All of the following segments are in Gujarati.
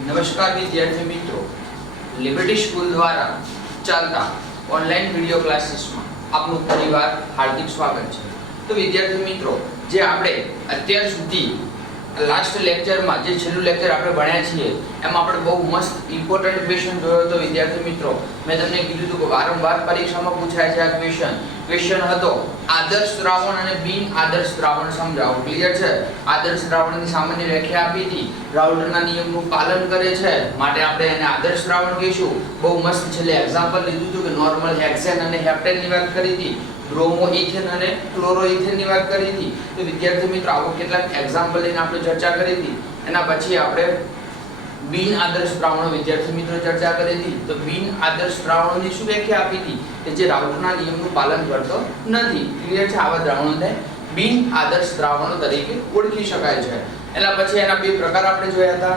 નમસ્કાર વિદ્યાર્થી મિત્રો, લિબર્ટી સ્કૂલ દ્વારા ચાલતા ઓનલાઈન વિડિયો ક્લાસીસમાં આપનું ફરીવાર હાર્દિક સ્વાગત છે। તો વિદ્યાર્થી મિત્રો, જે આપણે અત્યાર સુધી લાસ્ટ લેક્ચરમાં જે છેલ્લું લેક્ચર આપણે ભણ્યા છીએ એમાં આપણે બહુ મસ્ત ઇમ્પોર્ટન્ટ ક્વેશ્ચન જોયો હતો। વિદ્યાર્થી મિત્રો, મેં તમને કીધું હતું કે વારંવાર પરીક્ષામાં પૂછાય છે આ ક્વેશ્ચન હતો આદર્શ દ્રાવણ અને બિન આદર્શ દ્રાવણ સમજાવો। ક્લિયર છે? આદર્શ દ્રાવણની સામાન્ય વ્યાખ્યા આપી હતી, રાઉલ્ટના નિયમનું પાલન કરે છે માટે આપણે એને આદર્શ દ્રાવણ કહીશું। બહુ મસ્ત છેલ્લે એક્ઝામ્પલ લીધું હતું કે નોર્મલ હેક્સેન અને હેપ્ટેનની વાત કરી હતી, બ્રોમો ઇથેન અને ક્લોરો ઇથેનની વાત કરી હતી। તો વિદ્યાર્થી મિત્રો, આવો કેટલાક એક્ઝામ્પલ લઈને આપણે ચર્ચા કરી હતી। એના પછી આપણે બિન આદર્શ દ્રાવણો વિદ્યાર્થી મિત્રો ચર્ચા કરી હતી। તો બિન આદર્શ દ્રાવણોની શું વ્યાખ્યા આપી હતી કે જે રાઉલ્ટના નિયમનું પાલન કરતો નથી। ક્લિયર છે? આવા દ્રાવણોને બિન આદર્શ દ્રાવણો તરીકે ઓળખી શકાય છે। એના પછી એના બે પ્રકાર આપણે જોયા હતા,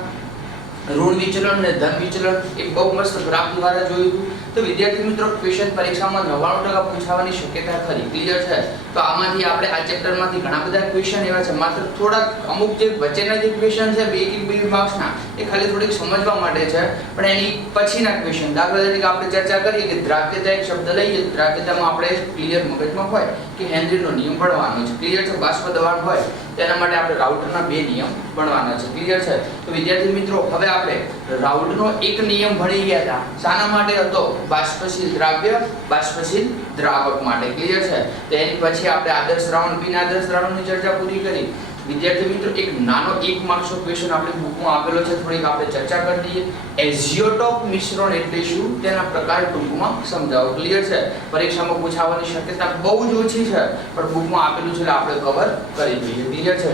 ઋણ વિચલન અને ધન વિચલન। એક બહુ મસ્ત ગ્રાફ દ્વારા જોયું હતું। તો વિદ્યાર્થી મિત્રો, ક્વેશ્ચન પરીક્ષામાં 99% પૂછાવાની શક્યતા ખરી। ક્લિયર છે? તો આમાંથી આપણે આ ચેપ્ટરમાંથી ઘણા બધા ક્વેશ્ચન એવા છે, માત્ર થોડાક અમુક જે વચ્ચેના જે ક્વેશ્ચન છે બે માર્ક્સના, એ ખાલી થોડીક સમજવા માટે છે, પણ એની પછીના ક્વેશ્ચન, દાખલા તરીકે આપણે ચર્ચા કરીએ કે દ્રાવ્યતા એક શબ્દ લઈએ, દ્રાવ્યતામાં આપણે ક્લિયર મગજમાં હોય કે હેનરીનો નિયમ ભણવાનો છે। ક્લિયર છે? બાષ્પ દબાણ હોય તેના માટે આપણે રાઉલ્ટના બે નિયમ ભણવાના છે। ક્લિયર છે? તો વિદ્યાર્થી મિત્રો, હવે આપણે રાઉલ્ટનો એક નિયમ ભણી ગયા હતા, શાના માટે હતો? બાષ્પશીલ દ્રાવ્ય, બાષ્પશીલ દ્રાવક માટે। ક્લિયર છે? તો એની પછી આપણે આદર્શ દ્રાવણ, બિન આદર્શ દ્રાવણની ચર્ચા પૂરી કરી। વિદ્યાર્થી મિત્રો, એક નાનો 1 માર્ક્સનો ક્વેશ્ચન આપણી બુકમાં આપેલો છે, થોડીક આપણે ચર્ચા કરી દઈએ। એઝિયોટોપ મિશ્રણ એટલે શું, તેના પ્રકાર ટૂંકમાં સમજાવો। ક્લિયર છે? પરીક્ષામાં પૂછાવાની શક્યતા બહુ જ ઓછી છે, પણ બુકમાં આપેલું છે એટલે આપણે કવર કરી દઈએ। ક્લિયર છે?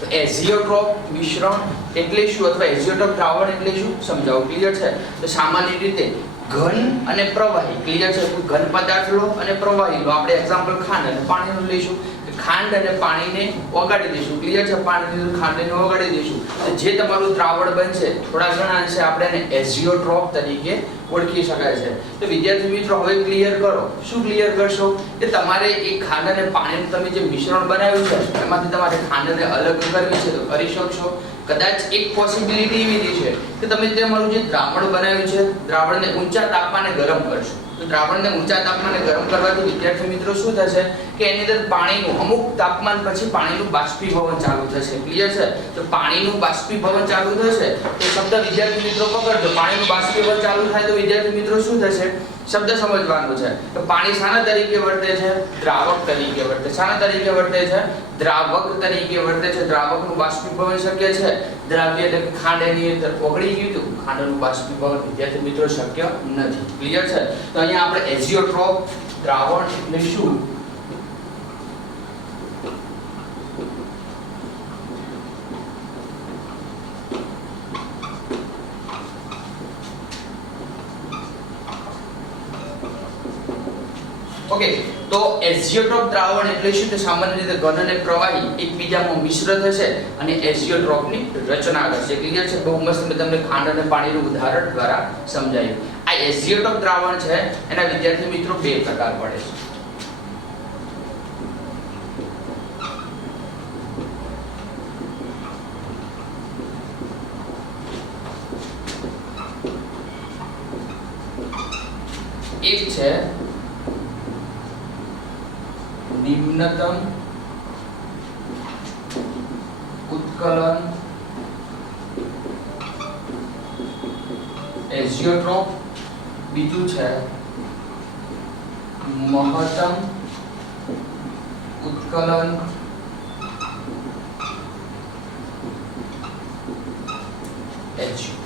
તો એઝિયોટ્રોપ મિશ્રણ એટલે શું અથવા એઝિયોટ્રોપ દ્રાવણ એટલે શું સમજાવો। ક્લિયર છે? તો સામાન્ય રીતે ઘન અને પ્રવાહી, ક્લિયર છે, કોઈ ઘન પદાર્થ લો અને પ્રવાહી લો। આપણે એક્ઝામ્પલ ખાંડ અને પાણીનું લઈશું, ખાંડ અને પાણીને ઓગાળી દઈશું। ક્લિયર છે? પાણીની ખાંડને ઓગાળી દઈશું તો જે તમારું દ્રાવણ બનશે થોડા ઘણા અંશે આપણે એને એઝિયોટ્રોપ તરીકે ઓળખી શકાય છે। તો વિદ્યાર્થી મિત્રો, હવે ક્લિયર કરો, શું ક્લિયર કરશો કે તમારે એ ખાંડ અને પાણીનું તમે જે મિશ્રણ બનાવ્યું છે એમાંથી તમારે ખાંડને અલગ કરવી છે તો કરી શકશો। કદાચ એક પોસિબિલિટી એવી છે કે તમે તમારું જે દ્રાવણ બનાવ્યું છે, દ્રાવણને ઊંચા તાપમાને ગરમ કરશો। તો દ્રાવણને ઊંચા તાપમાને ગરમ કરવાથી વિદ્યાર્થી મિત્રો શું થશે કે એની અંદર પાણીનું અમુક તાપમાન પછી પાણીનું બાષ્પીભવન ચાલુ થશે। ક્લિયર છે? તો પાણીનું બાષ્પીભવન ચાલુ થશે તો શબ્દ વિદ્યાર્થી મિત્રો પકડજો, પાણીનું બાષ્પીભવન ચાલુ થાય તો વિદ્યાર્થી મિત્રો શું થશે, શબ્દ સમજવાનું છે। તો પાણી શાના તરીકે વર્તે છે? દ્રાવક તરીકે વર્તે છે। શાના તરીકે વર્તે છે? દ્રાવક તરીકે વર્તે છે। દ્રાવકનું બાષ્પીભવન શક્ય છે, દ્રાવ્ય એટલે ખાંડ એની અંદર ઓગળી ગયું હતું, ખાંડનું બાષ્પીભવન વિદ્યાર્થી મિત્રો શક્ય નથી। ક્લિયર છે? તો અહીંયા આપણે એઝિયોટ્રોપ દ્રાવણ એટલે શું ઓકે, તો એઝિયોટ્રોપ દ્રાવણ એટલે શું? તો સામાન્ય રીતે ઘન અને પ્રવાહી એકબીજામાં મિશ્ર થશે અને એઝિયોટ્રોપની રચના કરશે। ક્લિયર છે? બહુ મસ્ત મેં તમને ખાંડ અને પાણીનું ઉદાહરણ દ્વારા સમજાવ્યું। આ એઝિયોટ્રોપ દ્રાવણ છે એના વિદ્યાર્થી મિત્રો બે પ્રકાર પડે છે। એક છે નિમ્નતમ ઉત્કલન એઝિયોટ્રોપ, બીજું છે મહત્તમ ઉત્કલન એઝિયો।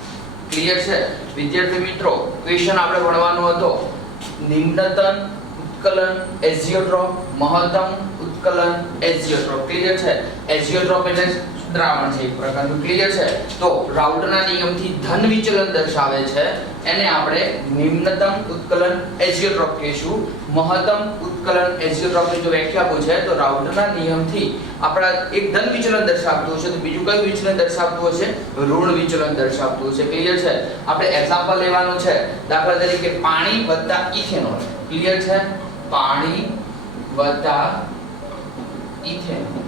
ક્લિયર છે વિદ્યાર્થી મિત્રો? ક્વેશ્ચન આપણે ભણવાનો હતો નિમ્નતમ ઉત્કલન એઝિયોટ્રોપ, મહત્તમ ઉત્કલન એઝિયોટ્રોપ। ક્લિયર છે? એઝિયોટ્રોપ એટલે દ્રાવણ છે એક પ્રકારનું। ક્લિયર છે? તો રાઉલ્ટના નિયમથી ધન વિચલન દર્શાવે છે એને આપણે નિમ્નતમ ઉત્કલન એઝિયોટ્રોપ કહીશું। મહત્તમ ઉત્કલન એઝિયોટ્રોપની જો વ્યાખ્યા પૂછે તો રાઉલ્ટના નિયમથી આપણા એક ધન વિચલન દર્શાવતું હશે તો બીજું કયું વિચલન દર્શાવતું હશે? ઋણ વિચલન દર્શાવતું હશે। ક્લિયર છે? આપણે એક્ઝામ્પલ લેવાનું છે, દાખલા તરીકે પાણી વત્તા ઇથેનોલ। ક્લિયર છે? પાણી વત્તા ઇથેનોલ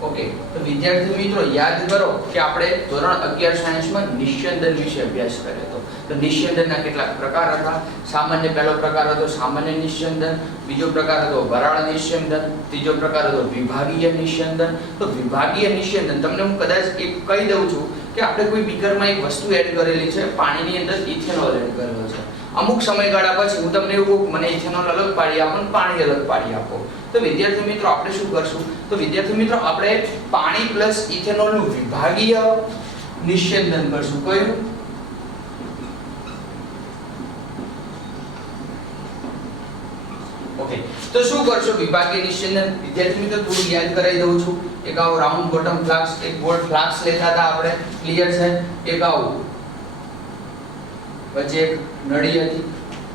ઓકે, તો વિદ્યાર્થી મિત્રો યાદ કરો કે આપણે ધોરણ 11 સાયન્સમાં નિસ્યંદન વિશે અભ્યાસ કર્યો હતો. તો નિસ્યંદનના કેટલાક પ્રકાર હતા. સામાન્ય પહેલો પ્રકાર હતો સામાન્ય નિસ્યંદન, બીજો પ્રકાર હતો વરાળ નિસ્યંદન, ત્રીજો પ્રકાર હતો વિભાગીય નિસ્યંદન. તો વિભાગીય નિસ્યંદન તમને હું કદાચ એક કહી દઉં છું કે આપણે કોઈ બીકરમાં એક વસ્તુ એડ કરેલી છે, પાણીની અંદર ઇથેનોલ એડ કરેલો છે. અમુક સમયગાળા પછી હું તમને એવું કહું મને ઇથેનોલ અલગ પાડી આપો અને પાણી અલગ પાડી આપો. તો વિદ્યાર્થી મિત્રો આપણે શું કરશું? તો વિદ્યાર્થી મિત્રો આપણે પાણી પ્લસ ઇથેનોલ નું વિભાગીય નિસ્યંદન કરશું. કયું? ઓકે, તો શું કરશો વિભાગીય નિસ્યંદન? વિદ્યાર્થી મિત્રો થોડું યાદ કરાવી દઉં છું. એક આવો રાઉન્ડ બોટમ ફ્લાસ્ક, એક ગોળ ફ્લાસ્ક લેતા હતા આપણે, ક્લિયર છે? એક આવું વચ્ચે એક નળી હતી,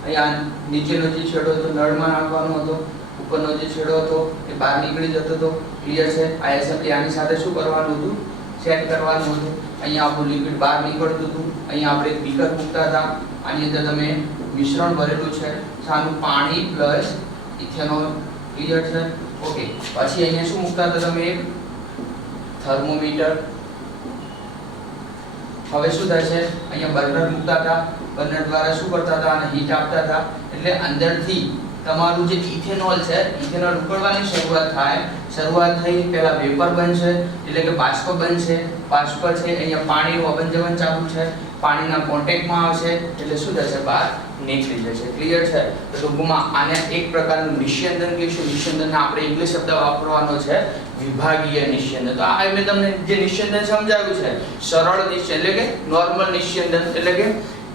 અહીંયા નીચેનો જે છેડો હતો નળમાં નાખવાનો હતો, ઉપરનો જે છેડો હતો એ બહાર નીકળી જતો હતો, ક્લિયર છે? આ એસેમ્બલી આની સાથે શું કરવાનું હતું? સેટ કરવાનું હતું. અહીંયા આપણું લિક્વિડ બહાર નીકળતું હતું, અહીંયા આપણે એક બીકર મૂકતા હતા, આની અંદર તમે મિશ્રણ ભરેલું છે, સાનું પાણી પ્લસ ઇથેનોલ, ક્લિયર છે? ઓકે, પછી અહીંયા શું મૂકતા હતા તમે? થર્મોમીટર. હવે શું થશે? અહીંયા બર્નર મૂકતા હતા, બર્નર દ્વારા શું કરતા હતા? અને હીટ આપતા હતા, એટલે અંદરથી તમારું જે ઇથેનોલ છે, ઇથેનોલ ઉકળવાની શરૂઆત થાય. શરૂઆત થઈ પહેલા વેપર બનશે, એટલે કે બાષ્પ બનશે. બાષ્પ છે અહીંયા પાણીનું અવનજવન ચાલુ છે, પાણીના કોન્ટેક્ટમાં આવશે એટલે શું થશે? બહાર નીકળી જશે, ક્લિયર છે? તો ટૂંકમાં આને એક પ્રકારનું નિસ્યંદન કહીશું. નિસ્યંદનને આપણે ઇંગ્લિશ શબ્દ વાપરવાનો છે વિભાગીય નિસ્યંદન. તો આ મેં તમને જે નિસ્યંદન સમજાવ્યું છે સરળ નિસ્યંદન એટલે કે નોર્મલ નિસ્યંદન એટલે કે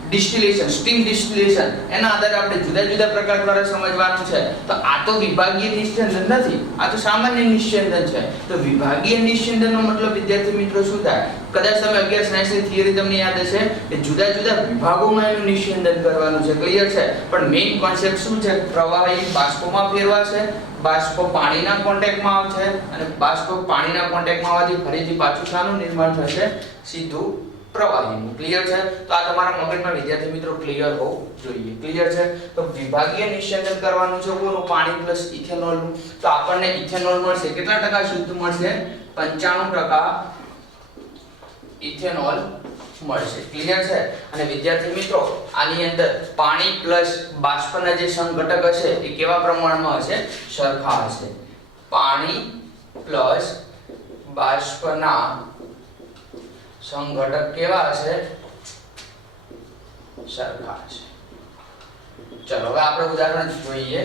ડિસ્ટિલેશન, સ્ટીમ ડિસ્ટિલેશન, એના આધારે આપણે જુદા જુદા પ્રકાર દ્વારા સમજવાનું છે. તો આ તો વિભાગીય નિસ્યંદન નથી, આ તો સામાન્ય નિસ્યંદન છે. તો વિભાગીય નિસ્યંદનનો મતલબ વિદ્યાર્થી મિત્રો શું થાય? કદાચ તમે 11 સાયન્સની થિયરી તમને યાદ હશે કે જુદા જુદા વિભાગોમાં એનું નિસ્યંદન કરવાનું છે, ક્લિયર છે? પણ મેઇન કોન્સેપ્ટ શું છે? પ્રવાહી બાષ્પોમાં ફેરવાશે, બાષ્પ પાણીના કોન્ટેક્ટમાં આવશે અને બાષ્પ પાણીના કોન્ટેક્ટમાં આવવાથી ફરીથી પાછું શાનું નિર્માણ થશે? સીધું પ્રવાહીનું, ક્લિયર છે? તો આ તમારા મગજમાં વિદ્યાર્થી મિત્રો ક્લિયર હોવું જોઈએ, ક્લિયર છે? તો વિભાગીય નિસ્યંદન કરવાનું છે કોનું? પાણી પ્લસ ઇથેનોલનું. તો આપણને ઇથેનોલ મળશે, કેટલા ટકા શુદ્ધ મળશે? 95% ઇથેનોલ મળશે, ક્લિયર છે? અને વિદ્યાર્થી મિત્રો આની અંદર પાણી પ્લસ બાષ્પના જે સંઘટક હશે એ કેવા પ્રમાણમાં હશે? સરખા હશે. પાણી પ્લસ બાષ્પના સંઘટક કેવા હશે? સરખા હશે. ચલો હવે આપણે ઉદાહરણ જોઈએ.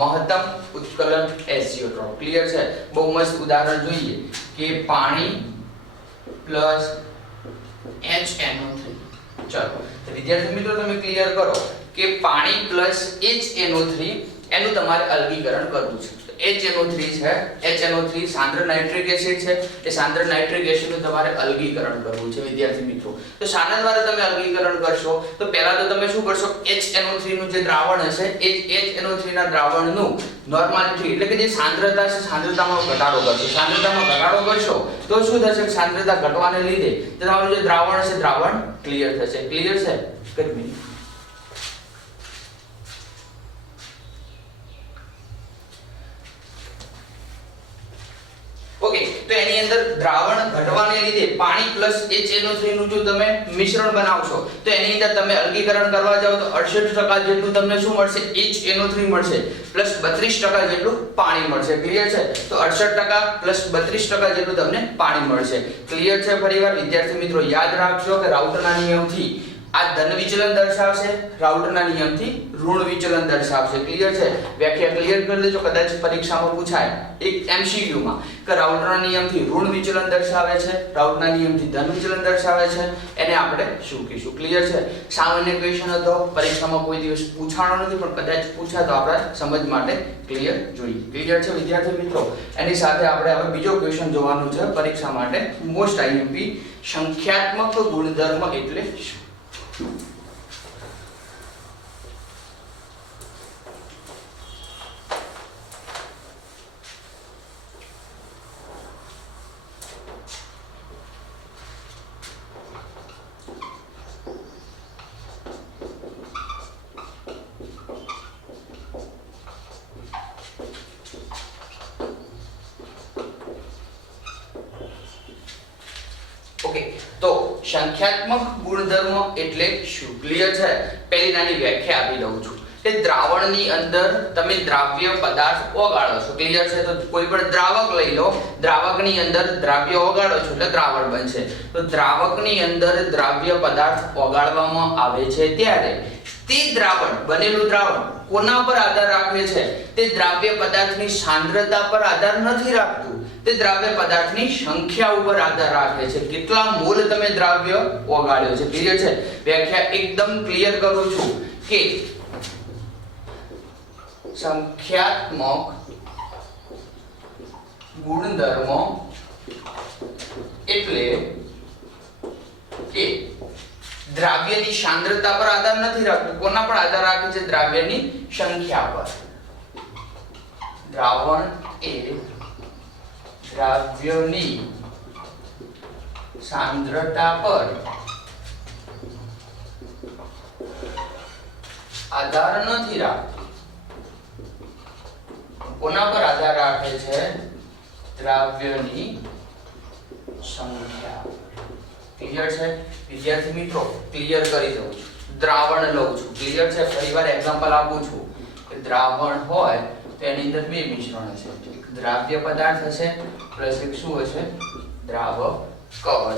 મહત્તમ ઉત્કલન એઝિયોટ્રોપ, ક્લિયર છે? બહુ મસ્ત ઉદાહરણ જોઈએ કે પાણી પ્લસ HNO3. ચલો તો વિદ્યાર્થી મિત્રો તમે ક્લિયર કરો કે પાણી પ્લસ HNO3 એનું તમારે અલગીકરણ કરવું છે. HNO3 છે, HNO3 સાંદ્ર નાઇટ્રિક એસિડ છે, એ સાંદ્ર નાઇટ્રિક એસિડનું તમારે અલગીકરણ કરવું છે વિદ્યાર્થી મિત્રો. તો શાના દ્વારા તમે અલગીકરણ કરશો? તો પહેલા તો તમે શું કરશો? HNO3 નું જે દ્રાવણ હશે એ HNO3 ના દ્રાવણનું નોર્માલિટી એટલે કે જે સાંદ્રતા છે સાંદ્રતામાં ઘટાડો કરશો. સાંદ્રતામાં ઘટાડો કરશો તો શું થશે? સાંદ્રતા ઘટવાને લીધે તમારું જે દ્રાવણ છે દ્રાવણ ક્લિયર થશે, ક્લિયર છે? એક મિનિટ. ઓકે, તો એની અંદર દ્રાવણ ઘટવાને લીધે પાણી પ્લસ HNO3 નું જો તમે મિશ્રણ બનાવશો તો એની અંદર તમે અલગીકરણ કરવા જાવ તો 68% જેટલું તમને શું મળશે? HNO3 મળશે પ્લસ 32% જેટલું પાણી મળશે, ક્લિયર છે? તો 68% પ્લસ 32% જેટલું તમને પાણી મળશે, ક્લિયર છે? ફરીવાર વિદ્યાર્થી મિત્રો યાદ રાખજો કે રાઉટરના નિયમથી આ ધન વિચલન દર્શાવશે, રાઉટરના નિયમથી ઋણ વિચલન દર્શાવશે, ક્લિયર છે? વ્યાખ્યા ક્લિયર કરી દેજો, કદાચ પરીક્ષામાં પૂછાય એક MCQ માં કે રાઉટરના નિયમથી ઋણ વિચલન દર્શાવે છે, રાઉટના નિયમથી ધન વિચલન દર્શાવે છે, એને આપણે શું કહીશું, ક્લિયર છે? સામાન્ય ક્વેશ્ચન હતો, પરીક્ષામાં કોઈ દિવસ પૂછાણો નથી પણ કદાચ પૂછાય તો આપણે સમજ માટે ક્લિયર જોઈએ, ક્લિયર છે વિદ્યાર્થી મિત્રો? એની સાથે આપણે હવે બીજો ક્વેશ્ચન જોવાનું છે પરીક્ષા માટે મોસ્ટ IMP, સંખ્યાત્મક ગુણધર્મ એટલે શું? સંખ્યાત્મક ગુણધર્મ એટલે શું? ક્લિયર છે? પહેલી નાની વ્યાખ્યા આપી દઉં છું કે દ્રાવણની અંદર તમે દ્રાવ્ય પદાર્થ ઓગાળો છો. ક્લિયર છે? તો કોઈ પણ દ્રાવક લઈ લો, દ્રાવકની અંદર દ્રાવ્ય ઓગાળો છો એટલે દ્રાવણ બનશે. તો દ્રાવકની અંદર દ્રાવ્ય પદાર્થ ઓગાળવામાં આવે છે ત્યારે તે દ્રાવણ, બનેલું દ્રાવણ કોના પર આધાર રાખે છે? તે દ્રાવ્ય પદાર્થની સાંદ્રતા પર આધાર નથી રાખતું, તે દ્રાવ્ય પદાર્થની સંખ્યા ઉપર આધાર રાખે છે. કેટલા મોલ તમે દ્રાવ્ય ઓગાળ્યો છે. ક્લિયર છે? વ્યાખ્યા એકદમ ક્લિયર કરું છું કે સંખ્યાત્મક ગુણધર્મો એટલે કે દ્રાવ્યની સાંદ્રતા પર આધાર નથી રાખતું. કોના પર આધાર રાખે છે? દ્રાવ્યની સંખ્યા પર. દ્રાવણ એ દ્રાવ્યની સાંદ્રતા પર આધાર નથી રાખતું. કોના પર આધાર રાખે છે? દ્રાવ્યની સંખ્યા. ક્લિયર છે? વિદ્યાર્થી મિત્રો ક્લિયર કરી દઉં છું. દ્રાવણ લઉં છું. ક્લિયર છે? ફરીવાર એક્ઝામ્પલ આપું છું કે દ્રાવણ હોય તો એની અંદર બે મિશ્રણ હશે. એક દ્રાવ્ય પદાર્થ હશે પ્લસ એક શું હશે? દ્રાવક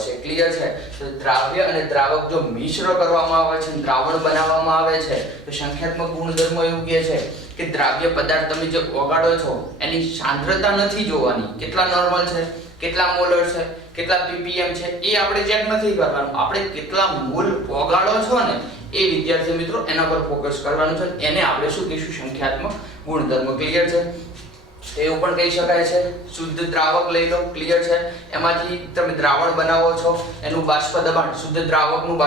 હશે. ક્લિયર છે? તો દ્રાવ્ય અને દ્રાવક જો મિશ્ર કરવામાં આવે છે, દ્રાવણ બનાવવામાં આવે છે તો સંખ્યાત્મક ગુણધર્મો એવું કહે છે કે દ્રાવ્ય પદાર્થ તમે જે ઓગાળો છો એની સાંદ્રતા નથી જોવાની. કેટલા નોર્મલ છે, કેટલા મોલર છે, કેટલા ppm છે એ આપણે ચેક નથી કરવાનું. આપણે કેટલા મોલ ઓગાળો છો ને એ વિદ્યાર્થી મિત્રો એના પર ફોકસ કરવાનું છે. એને આપણે શું કહીશું? સંખ્યાત્મક ગુણધર્મ. ક્લિયર છે? એવું પણ કહી શકાય છે શુદ્ધ દ્રાવક લઈ લો. ક્લિયર છે? એમાંથી તમે દ્રાવણ બનાવો છો, એનું બાષ્પ દબાણ, શુદ્ધ દ્રાવકનું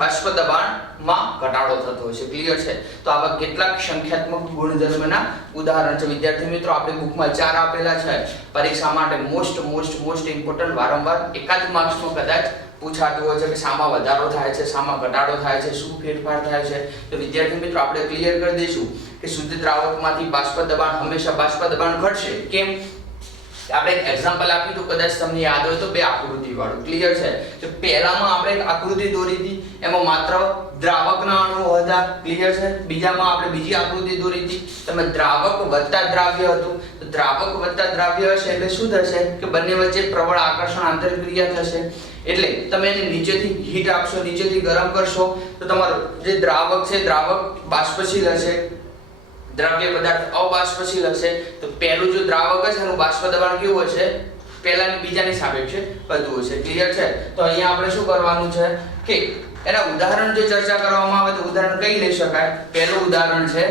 બાષ્પ દબાણમાં ઘટાડો થતો હોય છે. ક્લિયર છે? તો આવા કેટલાક સંખ્યાત્મક ગુણધર્મના ઉદાહરણ છે. વિદ્યાર્થી મિત્રો આપણી બુકમાં 4 આપેલા છે. પરીક્ષા માટે મોસ્ટ ઇમ્પોર્ટન્ટ, વારંવાર એકાદ માર્ક્સમાં કદાચ પૂછાતું હોય છે કે શામાં વધારો થાય છે, શામાં ઘટાડો થાય છે, શું ફેરફાર થાય છે. તો વિદ્યાર્થી મિત્રો આપણે ક્લિયર કરી દઈશું કે શુદ્ધ દ્રાવકમાંથી બાષ્પ દબાણ હંમેશા બાષ્પ દબાણ ઘટશે. કેમ? આપણે એક એક્ઝામ્પલ આપ્યું તો કદાચ તમને યાદ હોય તો બે આકૃતિ વાળું. ક્લિયર છે? તો પહેલામાં આપણે એક આકૃતિ દોરી હતી, એમાં માત્ર દ્રાવકના અણુઓ હતા. ક્લિયર છે? બીજામાં આપણે બીજી આકૃતિ દોરી હતી, તમે દ્રાવક વત્તા દ્રાવ્ય હતું. તો દ્રાવક વત્તા દ્રાવ્ય હશે એટલે શું થશે કે બંને વચ્ચે પ્રબળ આકર્ષણ આંતરક્રિયા થશે. એટલે તમે એને નીચેથી હીટ આપશો, નીચેથી ગરમ કરશો તો તમારો જે દ્રાવક છે દ્રાવક બાષ્પશીલ હશે, દ્રવ્ય પદાર્થ અબાષ્પશીલ હશે. તો પહેલું જો દ્રાવક હશે એનું બાષ્પ દબાણ કેવું હશે? પહેલાની બીજાની સાપેક્ષે વધુ હશે. ક્લિયર છે? તો અહીંયા આપણે શું કરવાનું છે કે એના ઉદાહરણ જો ચર્ચા કરવામાં આવે તો ઉદાહરણ કઈ લઈ શકાય? પહેલું ઉદાહરણ છે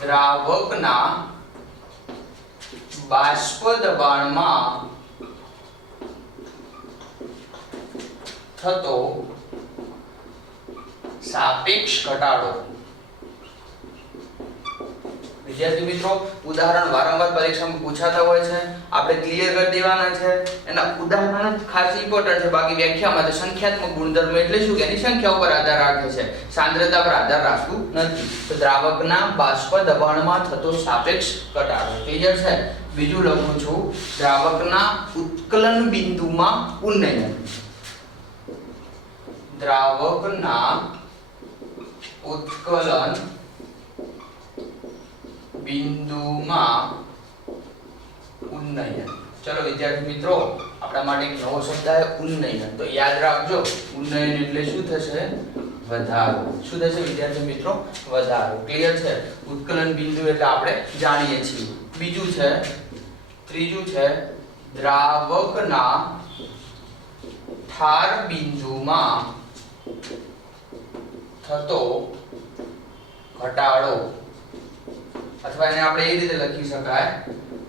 દ્રાવકના બાષ્પ દબાણમાં થતો સાપેક્ષ ઘટાડો. વિદ્યાર્થી મિત્રો ઉદાહરણ વારંવાર પરીક્ષામાં પૂછાતા હોય છે, આપણે ક્લિયર કરી દેવાના છે. એના ઉદાહરણ ખાસ ઇમ્પોર્ટન્ટ છે. બાકી વ્યાખ્યામાં તો સંખ્યાત્મક ગુણધર્મ એટલે શું કે એની સંખ્યા ઉપર આધાર રાખે છે, સાંદ્રતા પર આધાર રાખતું નથી. તો દ્રાવકના બાષ્પ દબાણમાં થતો સાપેક્ષ ઘટાડો. ક્લિયર છે? બીજું લખું છું દ્રાવકના ઉત્કલન બિંદુમાં ઉન્નયન. દ્રાવકના ઉત્કલન બિંદુમાં ઉન્નયન. ચલો વિદ્યાર્થી મિત્રો આપણા માટે એક નવો શબ્દ છે ઉન્નયન. તો યાદ રાખજો ઉન્નયન એટલે શું થશે? વધારો. શું થશે વિદ્યાર્થી મિત્રો? વધારો. ક્લિયર છે? ઉત્કલન બિંદુ એટલે આપણે જાણીએ છીએ. બીજું છે, ત્રીજું છે દ્રાવકના ઠાર બિંદુમાં થતો ઘટાડો. અથવા એને આપણે એ રીતે લખી શકાય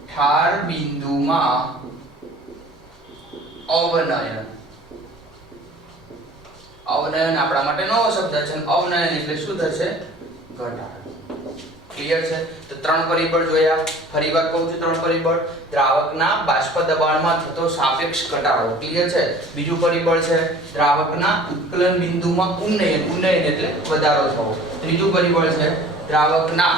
ઠાર બિંદુમાં અવનયન. અવનયન આપણા માટે નવો શબ્દ છે. અવનયન એટલે શું થશે? ઘટાડો. ક્લિયર છે? તો ત્રણ પરિબળ જોયા. ફરીવાર કહું છું ત્રણ પરિબળ. દ્રાવકના બાષ્પ દબાણમાં થતો સાપેક્ષ ઘટાડો. ક્લિયર છે? બીજું પરિબળ છે દ્રાવકના ઉત્કલન બિંદુમાં ઉન્નયન. ઉન્નયન એટલે વધારો થવો. ત્રીજું પરિબળ છે દ્રાવકના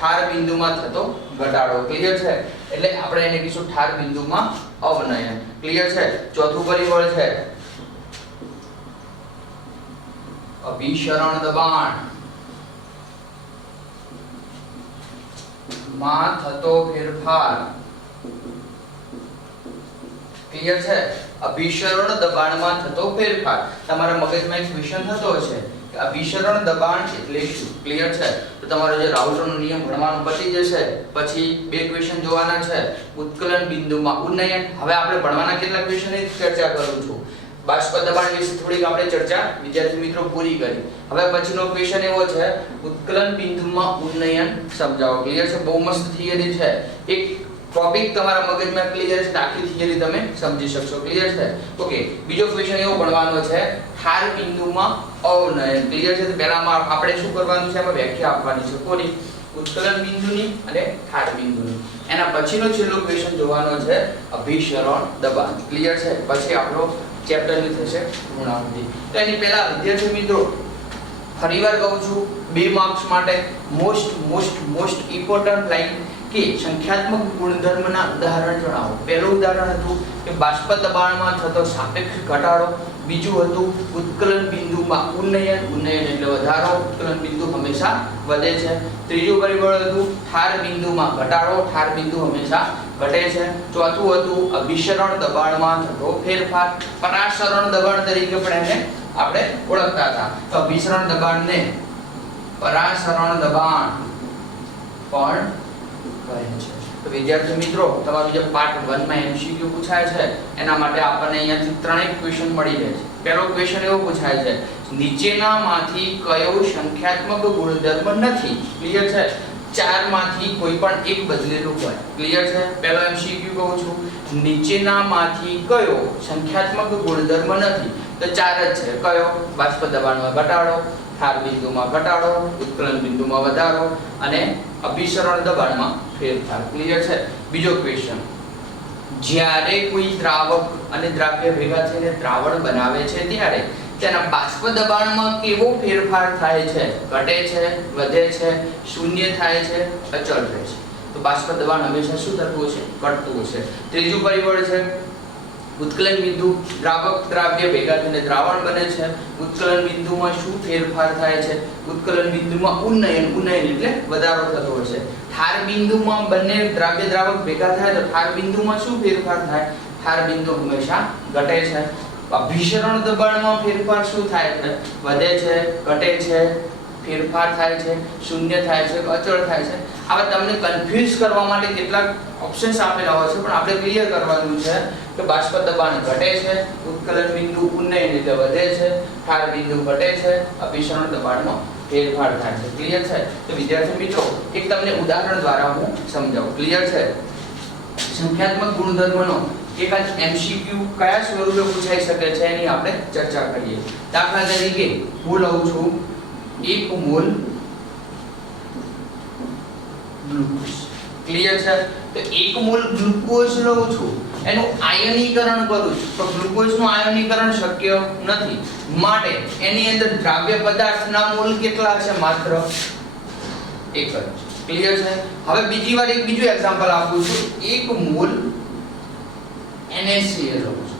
ઠાર બિંદુમાં થતો ઘટાડો. ક્લિયર છે? એટલે આપણે એને કહીશું ઠાર બિંદુમાં અવનયન. ક્લિયર છે? ચોથું પરિબળ છે અભિસરણ દબાણ માં થતો ફેરફાર. ક્લિયર છે? અભિસરણ દબાણમાં થતો ફેરફાર. તમારા મગજમાં એક ક્વેશ્ચન થતો હશે કે અભિસરણ દબાણ એટલે શું? ક્લિયર છે? તો તમારો જે રાઉટરનો નિયમ ભણવાનું પતી જશે પછી બે ક્વેશ્ચન જોવાના છે. ઉત્કલન બિંદુમાં ઉન્નયન. હવે આપણે ભણવાના કેટલા ક્વેશ્ચનની ચર્ચા કરું છું. બાષ્પ દબાણ વિશે થોડીક આપણે ચર્ચા વિદ્યાર્થી મિત્રો પૂરી કરી. હવે પછીનો ક્વેશ્ચન એવો છે ઉત્કલન બિંદુમાં ઉન્નયન સમજાવો. ક્લિયર છે? બહુ મસ્ત થિયરી છે. એક ટોપિક તમારા મગજમાં ક્લિયર છે, આખી થિયરી તમે સમજી શકશો. ક્લિયર છે? ઓકે. બીજો ક્વેશ્ચન એવો ભણવાનો છે ઠાર બિંદુમાં અવનયન. ક્લિયર છે? તો પહેલામાં આપણે શું કરવાનું છે? એમાં વ્યાખ્યા આપવાની છે. કોની? ઉત્કલન બિંદુની અને ઠાર બિંદુની. એના પછીનો છેલ્લો ક્વેશ્ચન જોવાનો છે અભિસરણ દબાણ. ક્લિયર છે? પછી આપણો ચેપ્ટર ની થશે પૂર્ણાહુતિ. તો એની પહેલા વિદ્યાર્થી મિત્રો ફરીવાર કહું છું 2 માર્ક્સ માટે મોસ્ટ ઇમ્પોર્ટન્ટ લાઈન કે સંખ્યાત્મક ગુણધર્મના ઉદાહરણ જણાવો. પહેલું ઉદાહરણ હતું કે બાષ્પ દબાણમાં થતો સાપેક્ષ ઘટાડો. બીજું હતું ઉત્કલન બિંદુમાં ઉન્નયન. ઉન્નયન એટલે વધારો. ઉત્કલન બિંદુ હંમેશા વધે છે. ત્રીજું પરિબળ હતું ઠાર બિંદુમાં ઘટાડો. ઠાર બિંદુ હંમેશા ઘટે છે. ચોથું હતું અભિસરણ દબાણમાં થતો ફેરફાર. પરાસરણ દબાણ તરીકે પણ એને આપણે ઓળખતા હતા. તો અભિસરણ દબાણને પરાસરણ દબાણ પણ કહે છે. તો વિદ્યાર્થી મિત્રો તમારું જે પાર્ટ 1 માં MCQ પૂછાય છે એના માટે આપણને અહીંયાથી ત્રણેય ક્વેશ્ચન મળી રહે છે. પહેલો ક્વેશ્ચન એવો પૂછાય છે નીચેનામાંથી કયો સંખ્યાત્મક ગુણધર્મ નથી? ક્લિયર છે? ચારમાંથી કોઈ પણ એક બદલેલું હોય. ક્લિયર છે? પહેલો MCQ કહું છું નીચેનામાંથી કયો સંખ્યાત્મક ગુણધર્મ નથી? તો ચાર જ છે. કયો? બાષ્પ દબાણમાં ઘટાડો, ઠાર બિંદુમાં ઘટાડો, ઉત્કલન બિંદુમાં વધારો અને અભિસરણ દબાણમાં ફેરફાર. ક્લિયર છે? બીજો ક્વેશ્ચન જ્યારે કોઈ દ્રાવક અને દ્રાવ્ય ભેગા થઈને દ્રાવણ બનાવે છે ત્યારે તેના બાષ્પ દબાણમાં કેવો ફેરફાર થાય છે? ઘટે છે, વધે છે, શૂન્ય થાય છે, અચળ રહે છે? તો બાષ્પ દબાણ હંમેશા શું થતું હશે? ઘટતું હશે. ત્રીજું પરિબળ છે ઉત્કલન બિંદુ. દ્રાવક દ્રાવ્ય ભેગા થઈને દ્રાવણ બને છે. ઉત્કલન બિંદુમાં શું ફેરફાર થાય છે? ઉત્કલન બિંદુમાં ઉન્નયન. ઉન્નયન એટલે વધારો થતો હશે. ઠાર બિંદુમાં બંને દ્રાવ્ય દ્રાવક ભેગા થાય તો ઠાર બિંદુમાં શું ફેરફાર થાય? ઠાર બિંદુ હંમેશા ઘટે છે. અભિસરણ દબાણમાં ફેરફાર શું થાય છે? વધે છે, ઘટે છે, ફેરફાર થાય છે, શૂન્ય થાય છે, અચળ થાય છે. હવે તમને કન્ફ્યુઝ કરવા માટે કેટલાક ઓપ્શન્સ આપેલા હોય છે પણ આપણે ક્લિયર કરવાનું છે કે બાષ્પ દબાણ ઘટે છે, ઉત્કલન બિંદુ ઉન્નયન એટલે વધે છે, ઠાર બિંદુ ઘટે છે, અભિસરણ દબાણમાં ફેરફાર થાય છે. ક્લિયર છે? તો વિદ્યાર્થી મિત્રો એક તમને ઉદાહરણ દ્વારા હું સમજાવું. ક્લિયર છે? સંખ્યાત્મક ગુણધર્મનો એકાદ MCQ કયા સ્વરૂપે પૂછાઈ શકે છે એની આપણે ચર્ચા કરીએ. દાખલા તરીકે હું લઉં છું 1 મોલ ગ્લુકોઝ. ક્લિયર છે? તો 1 મોલ ગ્લુકોઝ લઉં છું, એનું આયનીકરણ કરું છું તો ગ્લુકોઝનું આયનીકરણ શક્ય નથી. માટે એની અંદર દ્રાવ્ય પદાર્થના મોલ કેટલા છે? માત્ર 1 જ. ક્લિયર છે? હવે બીજી વાર એક બીજું એક્ઝામ્પલ આપું છું. 1 મોલ NaCl લઉં છું.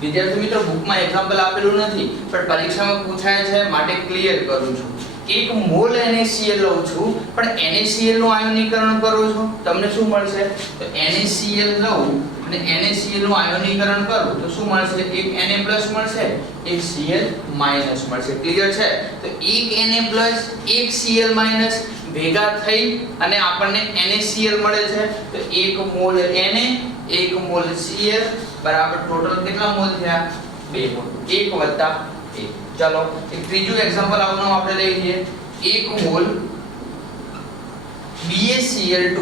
વિદ્યાર્થી મિત્રો બુકમાં એક્ઝામ્પલ આપેલું નથી પણ પરીક્ષામાં પૂછાય છે માટે ક્લિયર કરું છું. 1 મોલ NaCl લઉં છું પણ NaCl નું આયનીકરણ કરું છું, તમને શું મળશે? તો NaCl લઉં અને NaCl નું આયનીકરણ કરું તો શું મળશે? એક Na+ મળશે, એક Cl- મળશે. ક્લિયર છે? તો એક Na+ એક Cl- ભેગા થઈ અને આપણને NaCl મળે છે. તો 1 મોલ Na 1 મોલ Cl બરાબર ટોટલ કેટલા મોલ થયા? 2 મોલ. 1 + 1. ચલો એક ત્રીજું એક્ઝામ્પલ આવવાનું આપણે લઈ લઈએ. 1 મોલ BaCl2.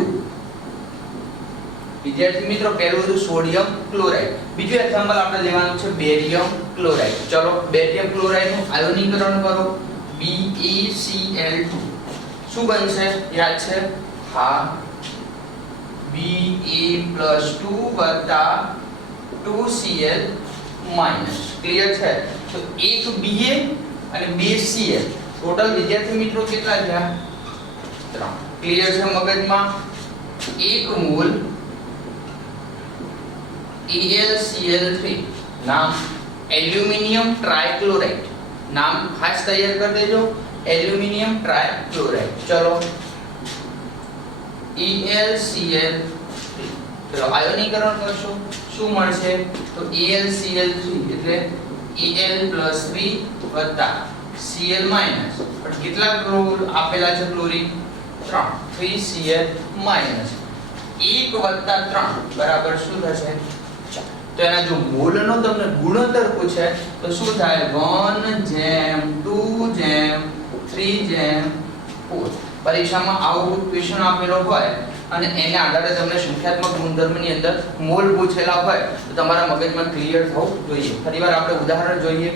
વિદ્યાર્થી મિત્રો પહેલું હતું સોડિયમ ક્લોરાઇડ. બીજું એક્ઝામ્પલ આપણે લેવાનું છે બેરિયમ ક્લોરાઇડ. ચલો બેરિયમ ક્લોરાઇડ નું આયનીકરણ કરો BaCl2. શું બનશે? યાદ છે? હા, Ba+2 + 2Cl-. ક્લિયર છે? તો 1 Ba અને 2 Cl ટોટલ વિદ્યાર્થી મિત્રો કેટલા થયા? 3. ક્લિયર છે મગજમાં? 1 मोल ElCl3 नाम एल्यूमिनियम ट्राइक्लोराइड, नाम खास तैयार कर देजो, एल्यूमिनियम ट्राइक्लोराइड। चलो ElCl3, चलो आयोनीकरण करशो, શું મળશે તો ElCl3 એટલે El+3 Cl- પણ કેટલા ક્લોર આપેલા છે ક્લોરીન 3 3Cl- 1 + 3 બરાબર શું થશે 4। તો એના જો મોલનો તમને ગુણોત્તર પૂછે તો શું થાય 1:2:3:4। પરીક્ષામાં આવું ક્વેશ્ચન આપેલો હોય અને એના આધારે તમને સંખ્યાત્મક ગુણધર્મની અંદર મોલ પૂછેલા હોય તો તમારા મગજમાં ક્લિયર થવું જોઈએ। ફરીવાર આપણે ઉદાહરણ જોઈએ,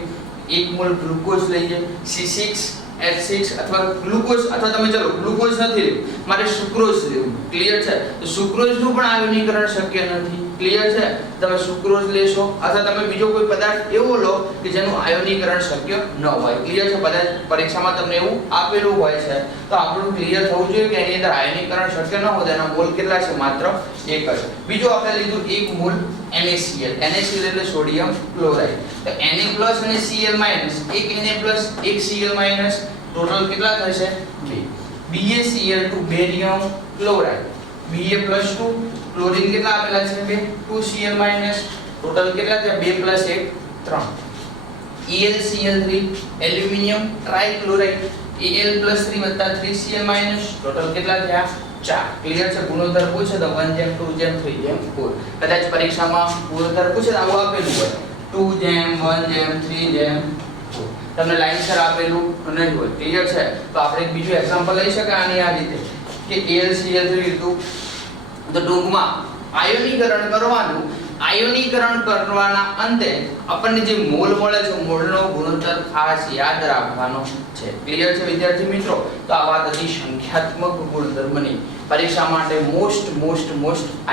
1 મોલ ગ્લુકોઝ લઈએ, C6H6 અથવા ગ્લુકોઝ, અથવા તમે ચલો ગ્લુકોઝ નથી લેવું, મારે સુક્રોઝ લેવું, ક્લિયર છે? તો સુક્રોઝનું પણ આયનીકરણ શક્ય નથી, ક્લિયર છે? તમે સુક્રોઝ લેશો અથવા તમે બીજો કોઈ પદાર્થ એવો લો કે જેનું આયનીકરણ શક્ય ન હોય, ક્લિયર છે? બધા પરીક્ષામાં તમને એવું આપેલું હોય છે તો આપણું ક્લિયર થવું જોઈએ કે એની અંદર આયનીકરણ શક્ય ન હોય, એના મોલ કેટલા છે? માત્ર 1 જ। બીજો આપણે લીધું 1 મોલ NaCl, NaCl એટલે સોડિયમ ક્લોરાઇડ, તો Na+ અને Cl-, 1 Na+ 1 Cl-, ટોટલ કેટલા થશે 2। BaCl2 barium chloride, Ba+2 chlorine કેટલા આપેલા છે 2 2Cl-, ટોટલ કેટલા થયા 2 + 1 3। ElCl3 aluminium ટ્રાઇક્લોરાઇડ, Al+3 + 3Cl-, total કેટલા થયા 4। ક્લિયર છે? ગુણોત્તર પૂછે તો 1:2:3:4, કદાચ પરીક્ષામાં ગુણોત્તર પૂછે તો આવું આપેલું હોય 2:1:3:4, તમને લાઈનસર આપેલું નહીં હોય, ક્લિયર છે? તો આપણે એક બીજું એક્ઝામ્પલ લઈ શકાય આની આ રીતે કે AlCl3 લીધું તો ટૂંકમાં આયનીકરણ કરવાનું, આયનીકરણ કરવાના અંતે આપણને જે મોલ મળે છે મોલનો ગુણોત્તર ખાસ યાદ રાખવાનો છે, ક્લિયર છે વિદ્યાર્થી મિત્રો? તો આ વાત હતી સંખ્યાત્મક ગુણધર્મની, પરીક્ષા માટે મોસ્ટ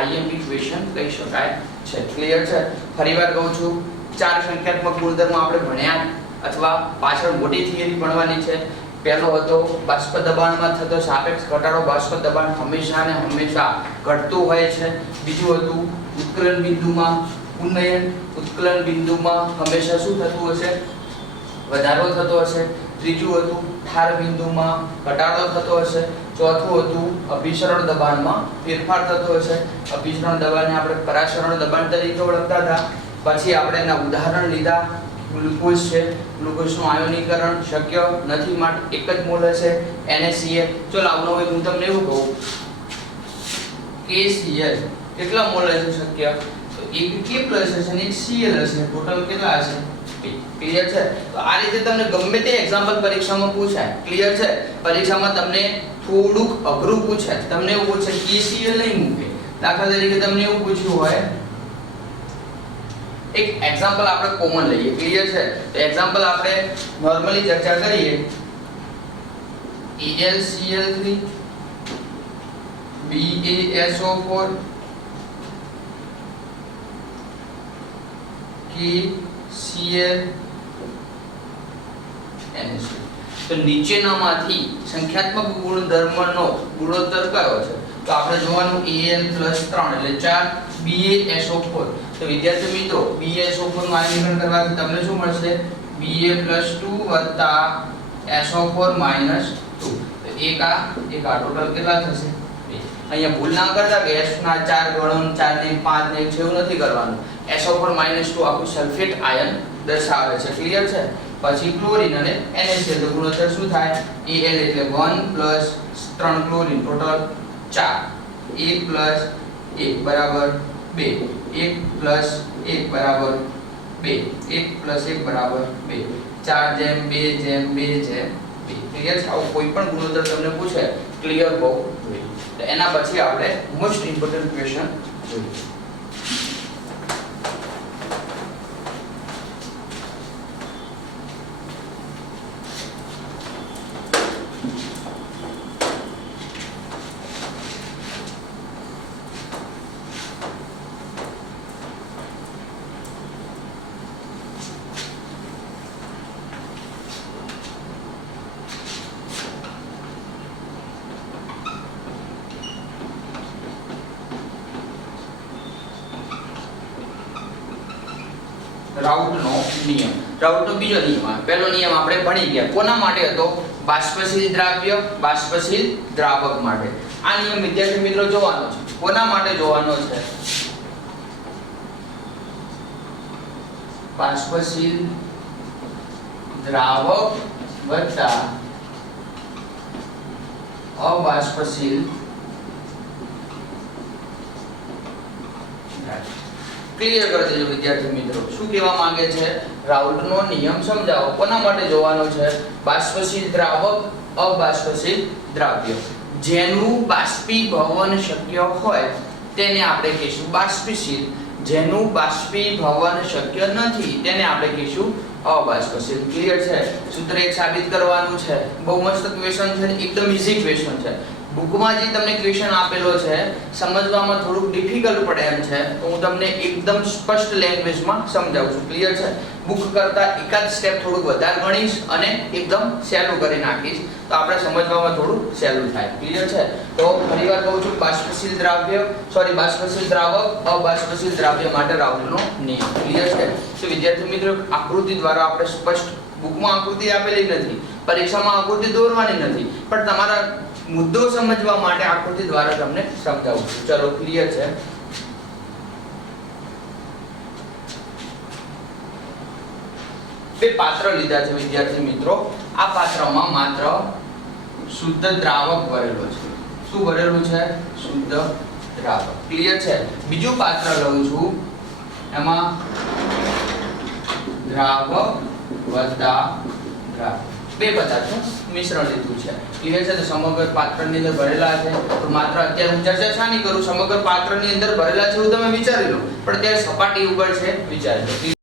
IMP ક્વેશ્ચન કહી શકાય છે, ક્લિયર છે? ફરીવાર કહું છું, 4 સંખ્યાત્મક ગુણધર્મ આપણે ભણ્યા અથવા પાછળ મોટી થિયરી ભણવાની છે। પહેલો હતો બાષ્પ દબાણમાં થતો સાપેક્ષ ઘટાડો, બાષ્પ દબાણ હંમેશા ને હંમેશા ઘટતું હોય છે। બીજું હતું ઉત્કલન બિંદુમાં ઉન્નયન, ઉત્કલન બિંદુમાં હંમેશા શું થતું હશે? વધારો થતો હશે। ત્રીજું હતું ઠાર બિંદુમાં ઘટાડો થતો હશે। ચોથું હતું અભિસરણ દબાણમાં ફેરફાર થતો હશે। અભિસરણ દબાણને આપણે પરાસરણ દબાણ તરીકે ઓળખતા હતા। પછી આપણે એના ઉદાહરણ લીધા, ગ્લુકોઝ છે, ગ્લુકોઝનું આયનીકરણ શક્ય નથી, માટે એક જ મોલ હશે NaCl। ચલો આવનો હવે હું તમને એવું કહું KCl કેટલા મોલ હશે શક્ય? તો એક K+ હશે અને એક Cl હશે, ટોટલ કેટલા હશે 2। ક્લિયર છે? તો આ રીતે તમને ગમે તે એક્ઝામ્પલ પરીક્ષામાં પૂછાય, ક્લિયર છે? પરીક્ષામાં તમને થોડુંક અઘરું પૂછાય, તમને એવું પૂછે KCl નહીં મૂકે, દાખલા તરીકે તમને એવું પૂછ્યું હોય, એક એક્ઝામ્પલ આપણે કોમન લઈએ, ક્લિયર છે? તો એક્ઝામ્પલ આપણે નોર્મલી ચર્ચા કરીએ, ElCl3 BaSO4 KCl NaCl। તો નીચેનામાંથી સંખ્યાત્મક ગુણધર્મનો ગુણોત્તર કયો છે? તો આપણે જોવાનું Al+3 એટલે 4 BaSO4। તો વિદ્યાર્થી મિત્રો BaSO4 નું આયનીકરણ કરવાથી તમને શું મળશે? Ba+2 SO4 - 2। તો એક આ ટોટલ કેટલા થશે 2। અહીંયા ભૂલ ના કરતા કે S ના 4 ગણો 4 ને 5 ને 6 એવું નથી કરવાનું, SO4 - 2 આખું સલ્ફેટ આયન દર્શાવે છે, ક્લિયર છે? પછી ક્લોરીન અને NaCl, તો ગુણોત્તર શું થાય? Al એટલે 1 + 3 ક્લોરીન ટોટલ 4, 1 + 1 બરાબર 2, 1 + 1 બરાબર 2, 1 + 1 બરાબર 2, 4:2:2:2। ક્લિયર છે? આવું કોઈ પણ ગુણોત્તર તમને પૂછે ક્લિયર હોવું જોઈએ। તો એના પછી આપણે મોસ્ટ ઇમ્પોર્ટન્ટ ક્વેશ્ચન જોઈએ। રાઉટનો નિયમ. રાઉટનો બીજો નિયમ આવે. પહેલો નિયમ આપણે ભણી ગયા. કોના માટે હતો? બાષ્પશીલ દ્રાવ્ય, બાષ્પશીલ દ્રાવક માટે. આ નિયમ વિદ્યાર્થી મિત્રો જોવાનો છે. કોના માટે જોવાનો છે? બાષ્પશીલ દ્રાવક વત્તા અબાષ્પશીલ ક્લિયર કરી દેજો વિદ્યાર્થી મિત્રો. શું કહેવા માંગે છે? રાઉટનો નિયમ સમજાવો. કોના માટે જોવાનો છે? બાષ્પશીલ દ્રાવક, અબાષ્પશીલ દ્રાવ્ય. જેનું બાષ્પીભવન શક્ય હોય તેને આપણે કહીશું બાષ્પશીલ. જેનું બાષ્પીભવન શક્ય નથી તેને આપણે કહીશું અબાષ્પશીલ. ક્લિયર છે? સૂત્ર એક સાબિત કરવાનું છે. બહુ મસ્ત ક્વેશ્ચન છે, એકદમ ઈઝી ક્વેશ્ચન છે. બુકમાં જે તમને ક્વેશ્ચન આપેલો છે સમજવામાં થોડુંક ડિફિકલ્ટ પડે એમ છે, તો હું તમને એકદમ સ્પષ્ટ લેંગ્વેજમાં સમજાવું છું. ક્લિયર છે? બુક કરતા એકાદ સ્ટેપ થોડુંક વધારે ગણીશ અને એકદમ સહેલું કરી નાખીશ તો આપણે સમજવામાં થોડું સહેલું થાય. ક્લિયર છે? તો ફરીવાર કહું છું, બાષ્પશીલ દ્રાવક, અબાષ્પશીલ દ્રાવ્ય માટે રાઉટનો નિયમ. ક્લિયર છે? તો વિદ્યાર્થી મિત્રો આકૃતિ દ્વારા આપણે સ્પષ્ટ, બુકમાં આકૃતિ આપેલી નથી, પરીક્ષામાં આકૃતિ દોરવાની નથી, પણ તમારા મુદ્દો સમજવા માટે આકૃતિ દ્વારા તમને સમજાવું છું. ચલો ક્લિયર છે? બે પાત્ર લીધા છે વિદ્યાર્થી મિત્રો. આ પાત્રમાં માત્ર શુદ્ધ દ્રાવક ભરેલો છે. શું ભરેલું છે? શુદ્ધ દ્રાવક. ક્લિયર છે? બીજું પાત્ર લઉં છું, એમાં દ્રાવક વત્તા દ્રાવક બે પદાર્થો મિશ્રણ લીધું છે. ક્લિયર છે? તો સમગ્ર પાત્રની અંદર ભરેલા છે. તો માત્ર અત્યારે હું ચર્ચા શાની કરું? સમગ્ર પાત્રની અંદર ભરેલા છે એવું તમે વિચારી લો, પણ અત્યારે સપાટી ઉપર છે વિચારી લો.